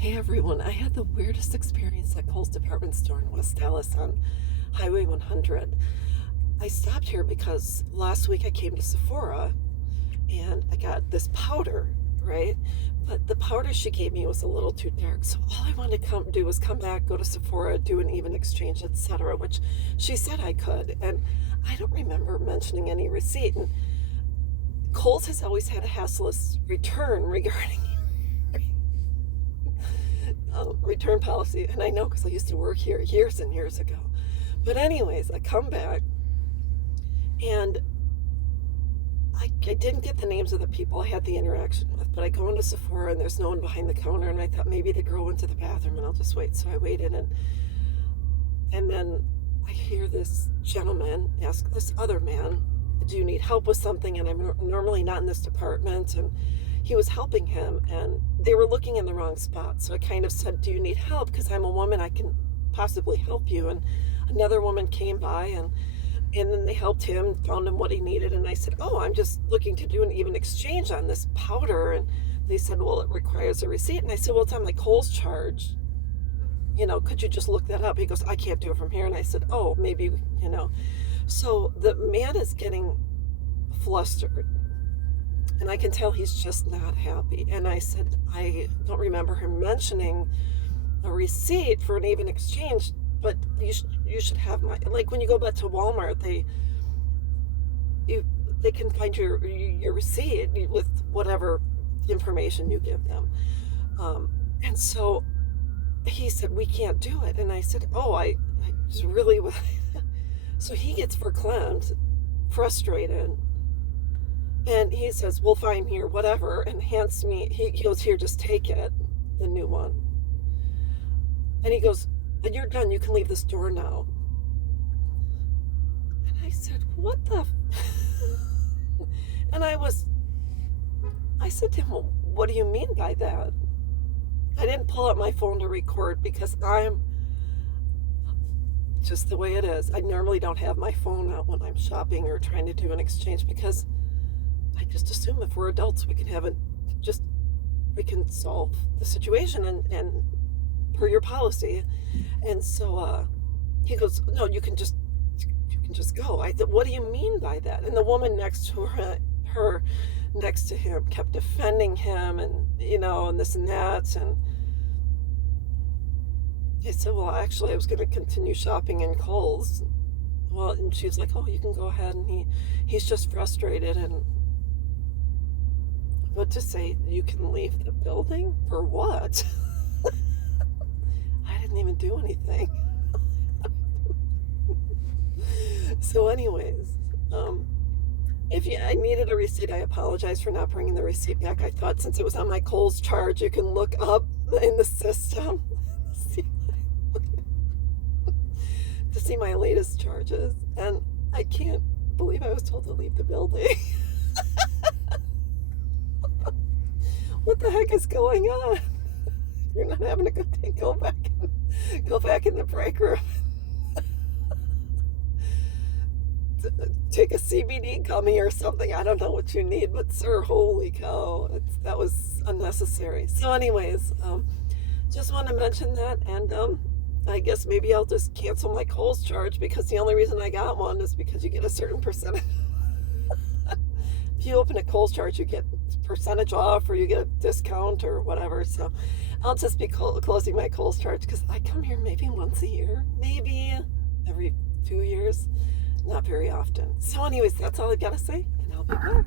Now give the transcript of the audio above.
Hey everyone, I had the weirdest experience at Kohl's department store in West Dallas on Highway 100. I stopped here because last week I came to Sephora and I got this powder, right? But the powder she gave me was a little too dark. So all I wanted to come do was come back, go to Sephora, do an even exchange, etc., which she said I could. And I don't remember mentioning any receipt. And Kohl's has always had a hassleless return regarding return policy, and I know because I used to work here years and years ago. But anyways, I come back and I didn't get the names of the people I had the interaction with, but I go into Sephora and there's no one behind the counter, and I thought maybe the girl went to the bathroom and I'll just wait. So I waited, and then I hear this gentleman ask this other man, do you need help with something? And I'm normally not in this department, and he was helping him, and they were looking in the wrong spot. So I kind of said, do you need help? Because I'm a woman, I can possibly help you. And another woman came by, and then they helped him, found him what he needed. And I said, oh, I'm just looking to do an even exchange on this powder. And they said, well, it requires a receipt. And I said, well, it's on my Kohl's charge. Could you just look that up? He goes, I can't do it from here. And I said, oh, maybe. So the man is getting flustered, and I can tell he's just not happy. And I said, I don't remember him mentioning a receipt for an even exchange, but you should have like when you go back to Walmart, they can find your receipt with whatever information you give them. And so he said, we can't do it. And I said, oh, I just really so he gets verklempt, frustrated. And he says, well, fine, here, whatever, and hands me, he goes, here, just take it, the new one. And he goes, you're done, you can leave the store now. And I said, what the? And I said to him, well, what do you mean by that? I didn't pull up my phone to record because I'm just the way it is. I normally don't have my phone out when I'm shopping or trying to do an exchange because I just assume if we're adults, we can solve the situation and per your policy. And so he goes, no, you can just go. I said, what do you mean by that? And the woman next to her next to him kept defending him, and and this and that. And I said, well, actually, I was going to continue shopping in Kohl's. Well, and she was like, oh, you can go ahead. And he's just frustrated. And what to say, you can leave the building? For what? I didn't even do anything. So anyways, I needed a receipt, I apologize for not bringing the receipt back. I thought since it was on my Kohl's charge, you can look up in the system to see my latest charges. And I can't believe I was told to leave the building. What the heck is going on? You're not having a good day. Go back in the break room. Take a CBD gummy or something. I don't know what you need, but sir, holy cow, that was unnecessary. So anyways, just want to mention that, and I guess maybe I'll just cancel my Kohl's charge, because the only reason I got one is because you get a certain percentage. If you open a Kohl's charge, you get percentage off, or you get a discount or whatever. So I'll just be closing my Kohl's charge, because I come here maybe once a year, maybe every 2 years, not very often. So anyways, that's all I gotta say, and I'll be back.